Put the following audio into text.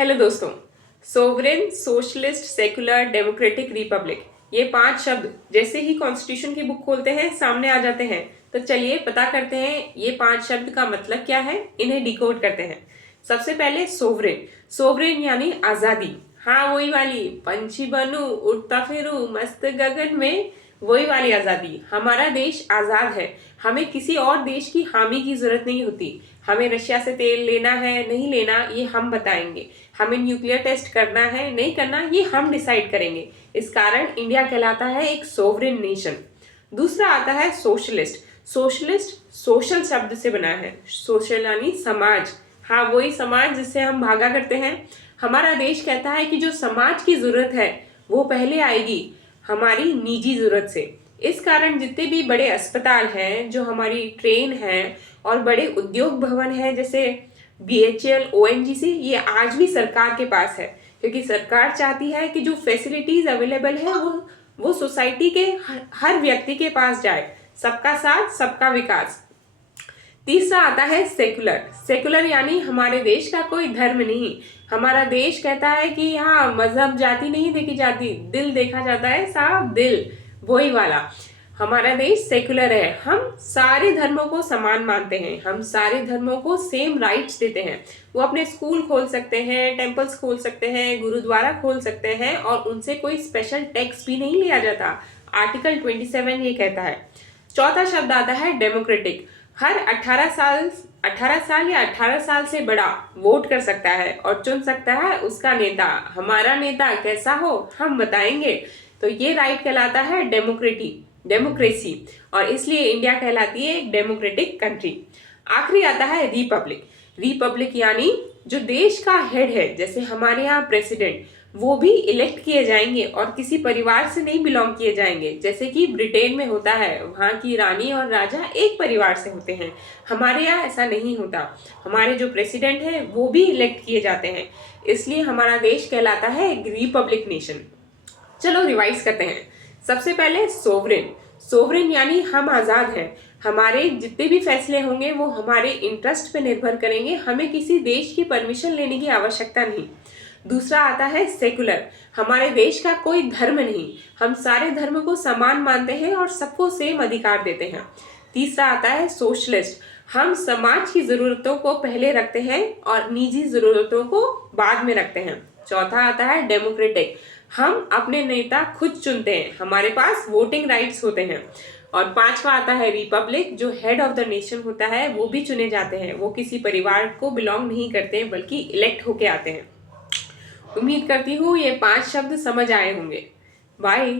Hello दोस्तों। Sovereign, socialist, secular, democratic, Republic, ये 5 शब्द जैसे ही कॉन्स्टिट्यूशन की बुक खोलते हैं सामने आ जाते हैं। तो चलिए पता करते हैं ये 5 शब्द का मतलब क्या है, इन्हें डिकोड करते हैं। सबसे पहले सोवरेन। सोवरेन यानी आजादी। हाँ, वही वाली पंछी बनूं उड़ता फिरूं मस्त गगन में, वही वाली आजादी। हमारा देश आजाद है, हमें किसी और देश की हामी की जरूरत नहीं होती। हमें रशिया से तेल लेना है नहीं लेना ये हम बताएंगे। हमें न्यूक्लियर टेस्ट करना है नहीं करना ये हम डिसाइड करेंगे। इस कारण इंडिया कहलाता है एक सोवरेन नेशन। दूसरा आता है सोशलिस्ट। सोशलिस्ट सोशल शब्द से बना है। सोशल यानी समाज। हाँ, वही समाज जिससे हम भागा करते हैं। हमारा देश कहता है कि जो समाज की जरूरत है वो पहले आएगी हमारी निजी जरूरत से। इस कारण जितने भी बड़े अस्पताल हैं, जो हमारी ट्रेन है और बड़े उद्योग भवन हैं जैसे BHEL, ONGC, ये आज भी सरकार के पास है, क्योंकि सरकार चाहती है कि जो फैसिलिटीज अवेलेबल है वो सोसाइटी के हर व्यक्ति के पास जाए। सबका साथ सबका विकास। तीसरा आता है सेकुलर। सेकुलर यानी हमारे देश का कोई धर्म नहीं। हमारा देश कहता है कि यहाँ मजहब जाति नहीं देखी जाती, दिल देखा जाता है, साहब दिल, वही वाला। हमारा देश सेकुलर है। हम सारे धर्मों को समान मानते हैं, हम सारे धर्मों को सेम राइट्स देते हैं। वो अपने स्कूल खोल सकते हैं, टेम्पल्स खोल सकते हैं, गुरुद्वारा खोल सकते हैं और उनसे कोई स्पेशल टैक्स भी नहीं लिया जाता। आर्टिकल 27 ये कहता है। चौथा शब्द आता है डेमोक्रेटिक। हर 18 साल या 18 साल से बड़ा वोट कर सकता है और चुन सकता है उसका नेता। हमारा नेता कैसा हो हम बताएंगे। तो ये राइट कहलाता है डेमोक्रेसी, और इसलिए इंडिया कहलाती है एक डेमोक्रेटिक कंट्री। आखिरी आता है रिपब्लिक। रिपब्लिक यानी जो देश का हेड है, जैसे हमारे यहाँ प्रेसिडेंट, वो भी इलेक्ट किए जाएंगे और किसी परिवार से नहीं बिलोंग किए जाएंगे, जैसे कि ब्रिटेन में होता है। वहाँ की रानी और राजा एक परिवार से होते हैं। हमारे यहाँ ऐसा नहीं होता। हमारे जो प्रेसिडेंट हैं वो भी इलेक्ट किए जाते हैं। इसलिए हमारा देश कहलाता है एक रिपब्लिक नेशन। चलो रिवाइज करते हैं। सबसे पहले सोवरेन। सोवरेन यानी हम आजाद हैं। हमारे जितने भी फैसले होंगे वो हमारे इंटरेस्ट पे निर्भर करेंगे, हमें किसी देश की परमिशन लेने की आवश्यकता नहीं। दूसरा आता है सेकुलर। हमारे देश का कोई धर्म नहीं, हम सारे धर्म को समान मानते हैं और सबको सेम अधिकार देते हैं। तीसरा आता है सोशलिस्ट। हम समाज की जरूरतों को पहले रखते हैं और निजी जरूरतों को बाद में रखते हैं। चौथा आता है डेमोक्रेटिक। हम अपने नेता खुद चुनते हैं, हमारे पास वोटिंग राइट्स होते हैं। और पांचवा आता है रिपब्लिक। जो हेड ऑफ द नेशन होता है वो भी चुने जाते हैं, वो किसी परिवार को बिलोंग नहीं करते हैं बल्कि इलेक्ट होके आते हैं। उम्मीद करती हूँ ये 5 शब्द समझ आए होंगे। बाय।